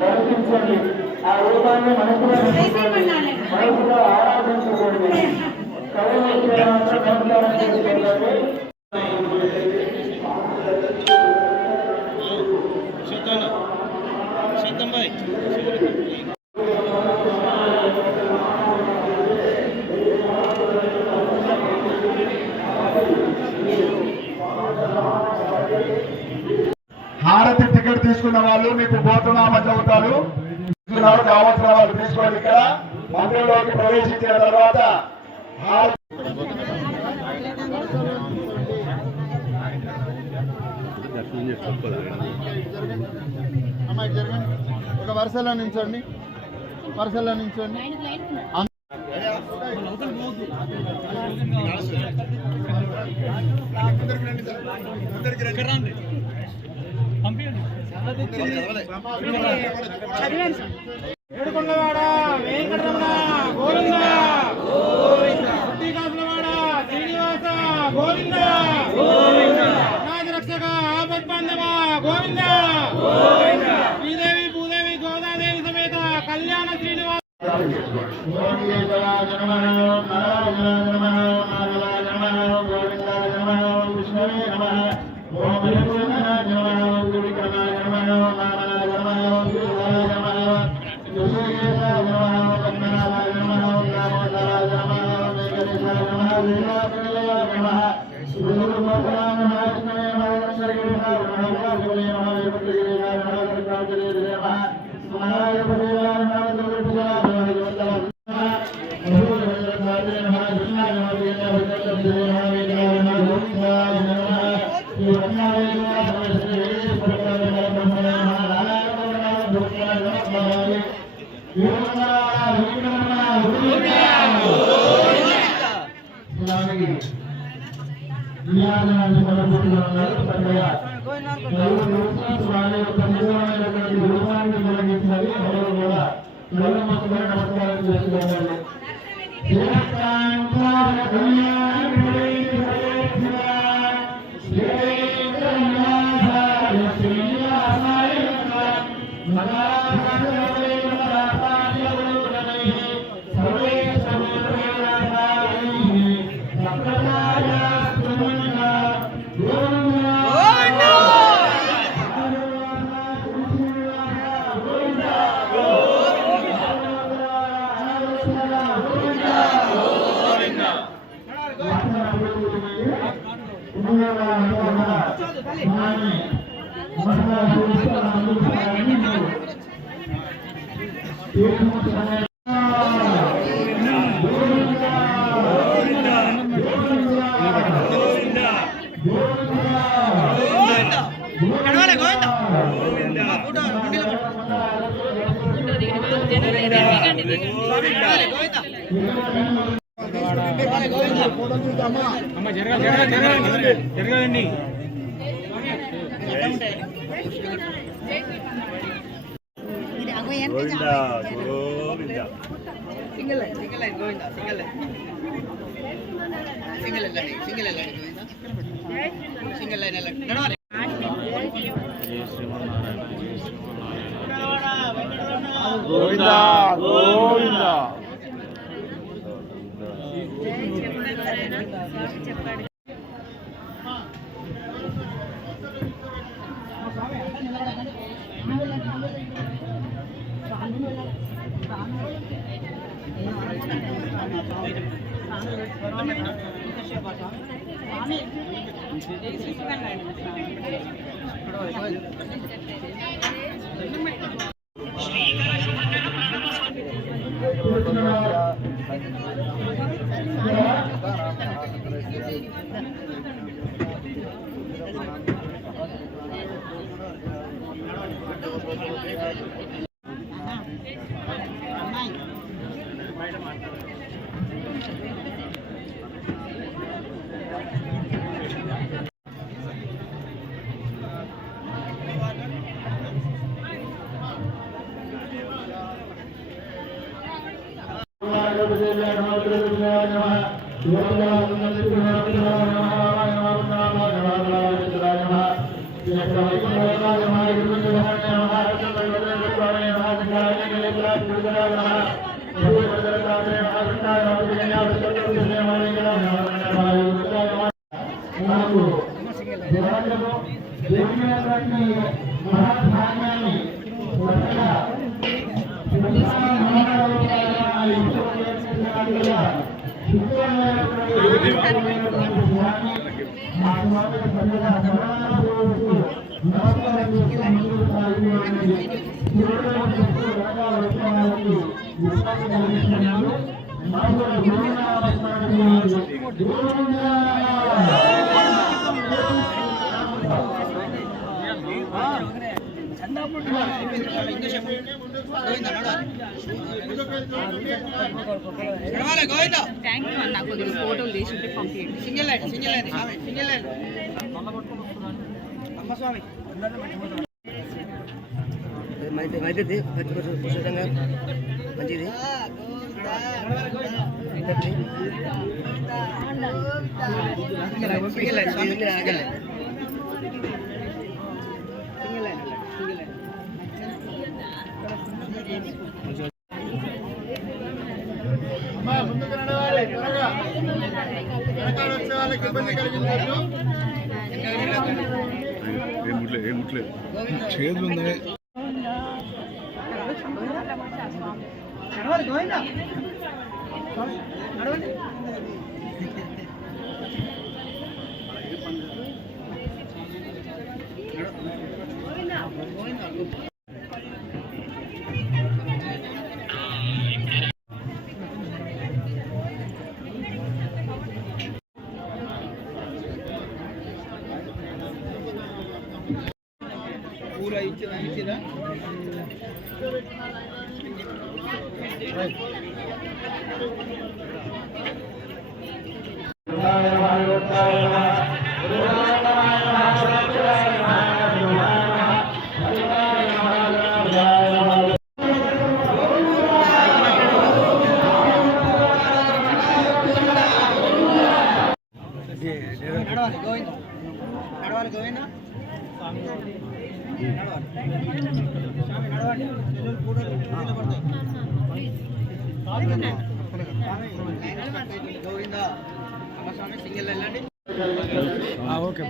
దర్శించండి. ఆ రూపాన్ని మనసులో ఆరాధించుకోండి. హారతి టికెట్ తీసుకున్న వాళ్ళు మీకు గోత్రనామా చదువుతారు. కావాల్సిన వాళ్ళు తీసుకోండి. ఇక్కడ మందిరంలోకి ప్రవేశించిన తర్వాత ఒక వరుసలో నించోండి. వరుసలో నించోండి. ఏడుకొండవాడ వెంకటరమణ గోవింద శ్రీకాకుళవాడ శ్రీనివాస గోవింద రాజరక్షక ఆపద్బాంధవ గోవింద శ్రీదేవి భూదేవి గోదాదేవి సమేత కళ్యాణ శ్రీనివాస నమస్కారం చేసుకోవాలి. జరగదండి. మహాత్మాన్ని థ్యాంక్ యూ అన్న కొద్దిగా ఫోటోలు తీసుంటే పంపించండి. సింగిల్ లైన్ సింగిల్ లైన్ అమ్మ స్వామి మంచిది మంచిది ముందుకు నడవాలి త్వరగా. వెనకాల వచ్చే వాళ్ళకి ఇబ్బంది కలిగించద్దు. ఏం ముట్లేదు చేతులు ఉందని పూలు ఇచ్చిరా నడవాలి గోవింద గోవింద అమ్మ స్వామి సింగిల్ వెళ్ళండి. ఓకే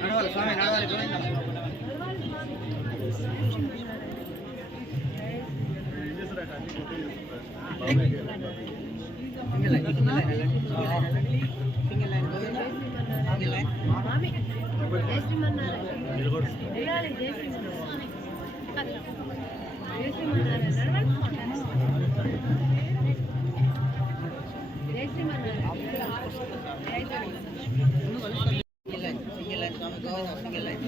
నడవాలి స్వామి నడవాలి Govinda single line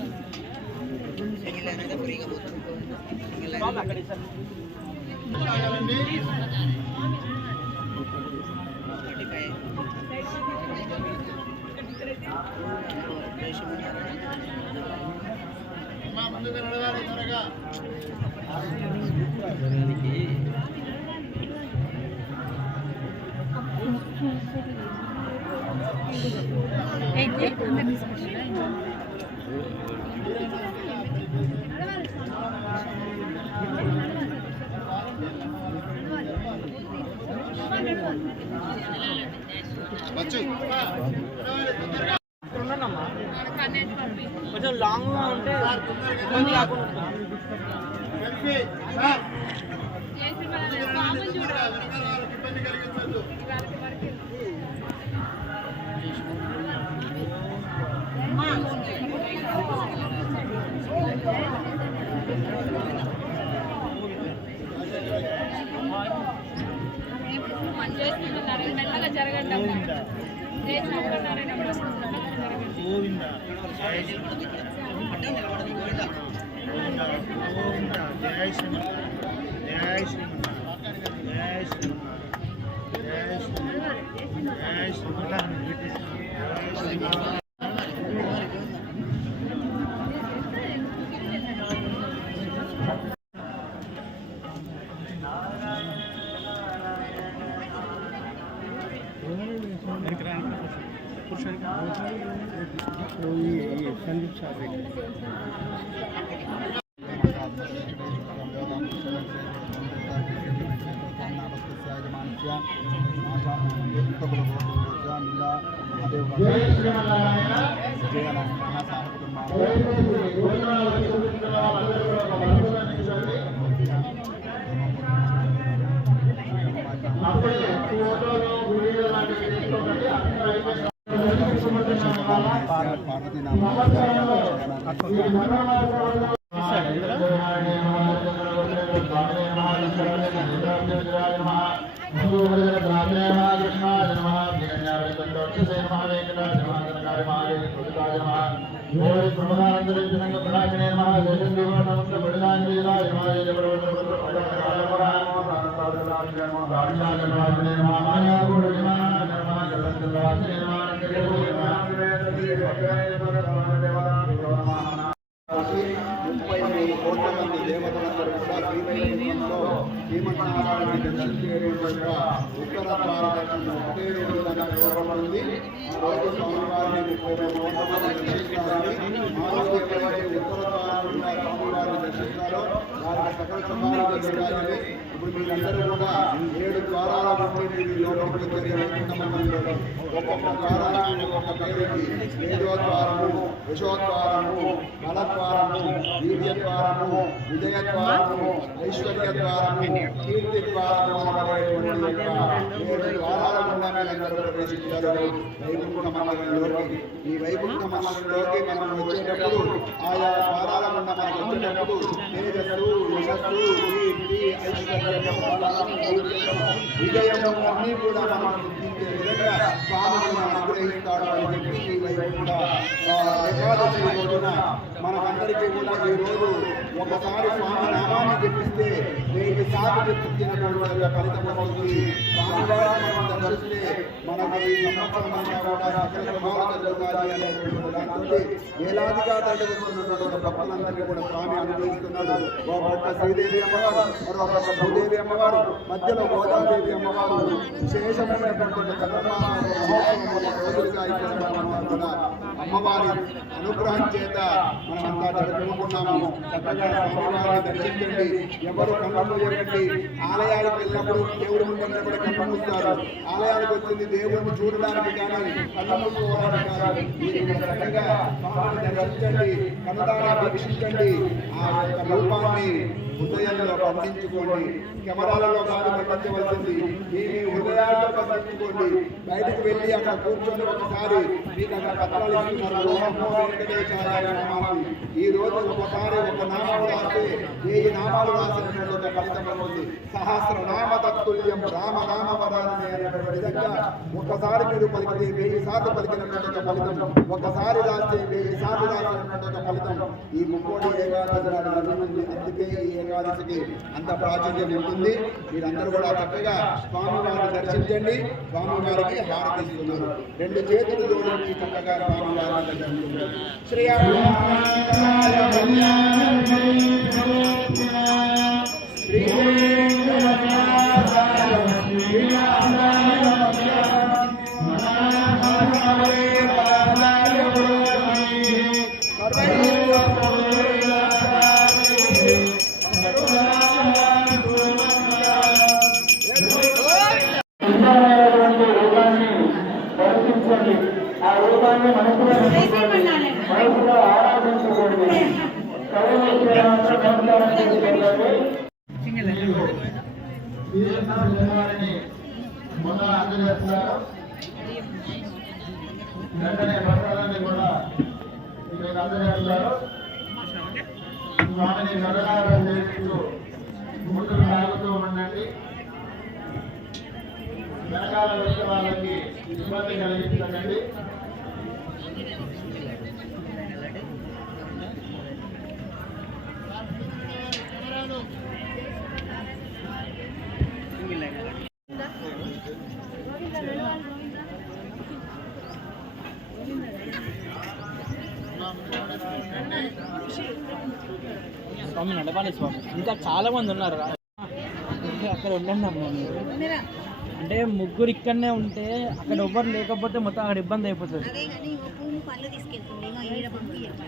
single line అయితే ఫ్రీగా పోతుంది. ముందుకు నడవాలి త్వరగా. కొంచెం లాంగ్ గా ఉంటే ఇబ్బంది కాకుండా ఇబ్బంది కలిగించద్దు. మెల్లగా జరగండి జై శ్రీమన్నారాయణ జై శ్రీమన్నారాయణ జై శ్రీమన్నారాయణ జై శ్రీమన్నారాయణ ఇప్పుడు మీరందరూ కూడా 7 ద్వారాల ఒక్కొక్క ద్వారానికి ఒక్కొక్క పేరుంది. మేధోద్వారము, యశోద్వారము, బలద్వారము, వీర్యద్వారము, విజయద్వారము, ఐశ్వర్యద్వారము, కీర్తి ద్వారము అనేటువంటి 7 ద్వారాల గుండా మీరందరూ ప్రవేశించారు వైకుంఠ మండలంలోకి. ఈ వైకుంఠ మండలంలోకి మనం వచ్చేటప్పుడు ఆయా ద్వారాల గుండా మనం వచ్చేటప్పుడు తేజస్సు, యశస్సు, కీర్తి, ఐశ్వర్యము, బలము, విజయము అన్నీ కూడా మనం గుర్తించే విధంగా స్వామి మనం అనుగ్రహిస్తాడు అని చెప్పి ఈ వైకుంఠ ఏకాదశి రోజున మనకందరికీ కూడా ఈ రోజు ఒకసారి స్వామి నామాన్ని జపిస్తే 1000 సార్లు జపించినటువంటి ఫలితం వస్తుంది. స్వామివారిని మనం దర్శిస్తే మనకు ఈ సంవత్సరం అంతా కూడా సకల శుభాలు జరుగుతాయి అనేటువంటి దాంతో వేలాదిగా తరలివస్తున్నటువంటి భక్తులందరికీ కూడా స్వామి అనుగ్రహిస్తున్నాడు. ఒక శ్రీదేవి అమ్మవారు, మరొక భూదేవి అమ్మవారు, మధ్యలో గోదాదేవి అమ్మవారు విశేషమైనటువంటి అమ్మవారి అనుగ్రహం చేత మనమంతా జరుపుకుంటున్నాము. చక్కగా స్వామివారిని దర్శించండి. ఎవరు కన్ను మూయకండి. ఆలయాలకు వెళ్ళినప్పుడు దేవుడు ముందు కన్ను మూస్తారు. ఆలయాలకు వచ్చింది దేవుడిని చూడడానికి కానీ కన్ను మూసుకోవడానికి కాదు. మీరు చక్కగా స్వామిని దర్శించండి, కనుదాన్ని వీక్షించండి. ఆ యొక్క రూపాన్ని హృదయంలో బంధించుకోండి. కెమెరాలలో కాదు బంధించవలసింది, మీ హృదయాల్లో బంధించుకోండి. బయటకు వెళ్ళి అక్కడ కూర్చొని ఒకసారి మీకు అక్కడ పత్రాలు ఇస్తున్నారు. ఈ రోజు ఒకసారి ఒక నామం రాస్తే 1000 నామాలు రాసినటువంటి ఫలితం ఉంది. సహస్రనామ తత్తుల్యం రామనామ వరాలని అనేటువంటి విధంగా ఒకసారి మీరు పలికితే 1000 సార్లు పలికినటువంటి ఫలితం, ఒకసారి రాస్తే 1000 సార్లు రాసినటువంటి ఫలితం ఈ ముక్కోటి ఏకాదశి ఉంది. అందుకే ఈ ఏకాదశికి అంత ప్రాచుర్యం ఉంటుంది. మీరందరూ కూడా చక్కగా స్వామివారిని దర్శించండి. స్వామివారికి హారతి ఇస్తున్నారు. 2 చేతులు జోడించి చక్కగా స్వామివారిని దర్శించండి. శ్రీ ఆ రూపాన్ని మనసులో ఆరాధించుకోండి. మొన్న అందజేస్తున్నారు. వెంటనే భక్తులని కూడా మీకు అందజేస్తున్నారు. స్వామిని నరనారాయణ చేస్తూ ముందుకు సాగుతూ ఉండండి. వెనకాల వచ్చే వాళ్ళకి ఇబ్బంది కలిగించకండి. స్వామి నడవాలి స్వామి, ఇంకా చాలా మంది ఉన్నారు. అక్కడ ఉండండి అమ్మా మీరు. అంటే ముగ్గురు ఇక్కడనే ఉంటే అక్కడ ఎవ్వరు లేకపోతే మొత్తం అక్కడ ఇబ్బంది అయిపోతుంది. అదే కానీ ఇంకో పువ్వు పళ్ళు తీసుకెళ్తుంది ఇంకా ఈడ పంపించారు.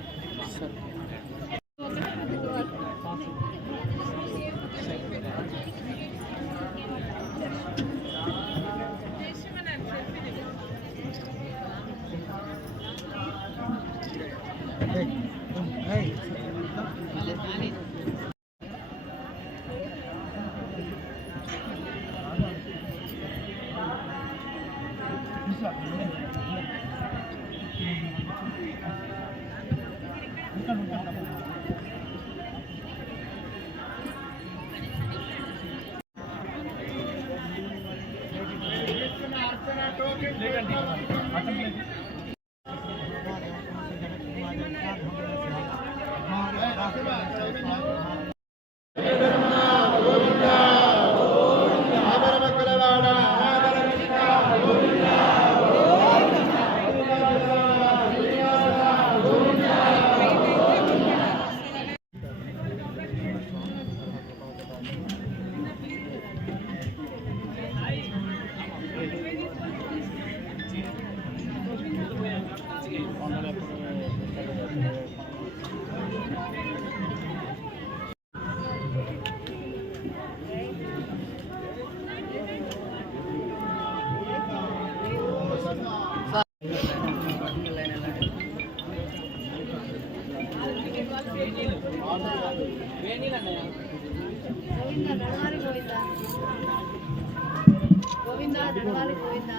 గోవిందా నడవాలి గోవిందా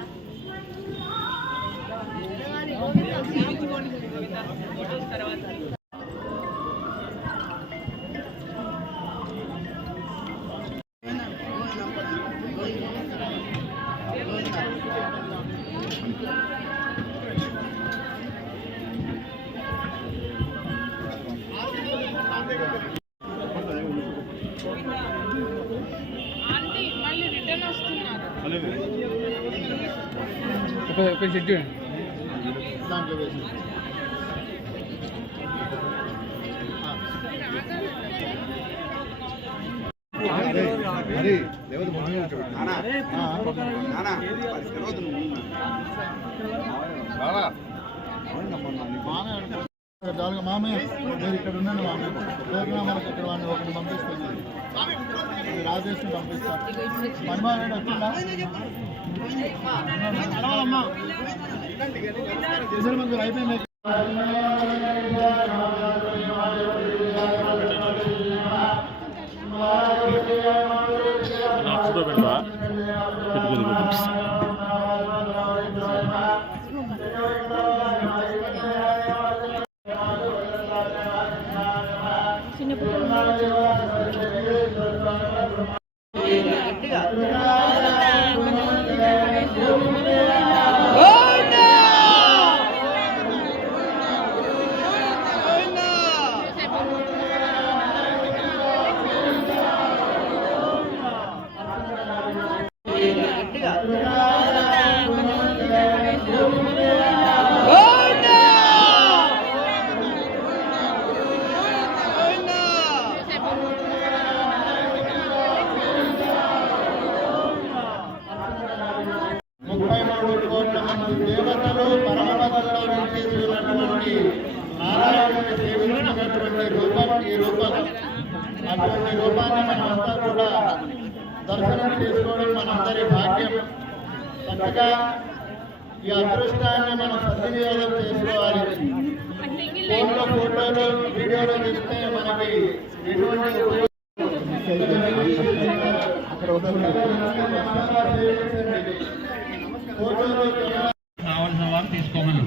ఆంటీ మళ్ళీ రిటర్న్ వస్తున్నారు. దాంట్లో వేసి అరే లేవదు మామయ్య మీరు ఇక్కడ ఉండండి మామయ్య మనకి ఇక్కడ వాడిని ఒకరిని పంపిస్తుంది రాజేష్ని పంపిస్తాను మన్మోహన్ వచ్చిందా నడవాలమ్మా అయిపోయింది దేవతలు పరమపదంలో వెంకటేశ్వరున్నటువంటి నారాయణుని సేవించినటువంటి రూపం ఈ రూపం. అటువంటి రూపాన్ని మనమంతా కూడా దర్శనం చేసుకోవడం మనందరి భాగ్యం. చక్కగా ఈ అదృష్టాన్ని మనం సద్వినియోగం చేసుకోవాలి. ఫోటోలు వీడియోలు తీస్తే మనకి ఎటువంటి అక్కడ కావాల్సిన వారు తీసుకోమని.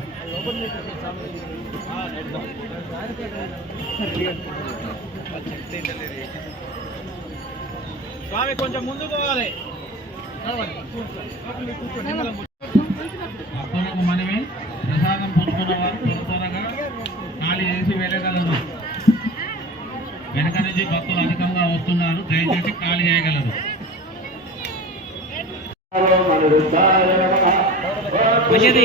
స్వామి కొంచెం ముందు పోవాలి. భక్తులకు మనమే ప్రసాదం పుచ్చుకున్న వారు త్వరగా ఖాళీ చేసి వెళ్ళగలరు. వెనక నుంచి భక్తులు అధికంగా వస్తున్నారు, దయచేసి ఖాళీ చేయగలరు. మంచిది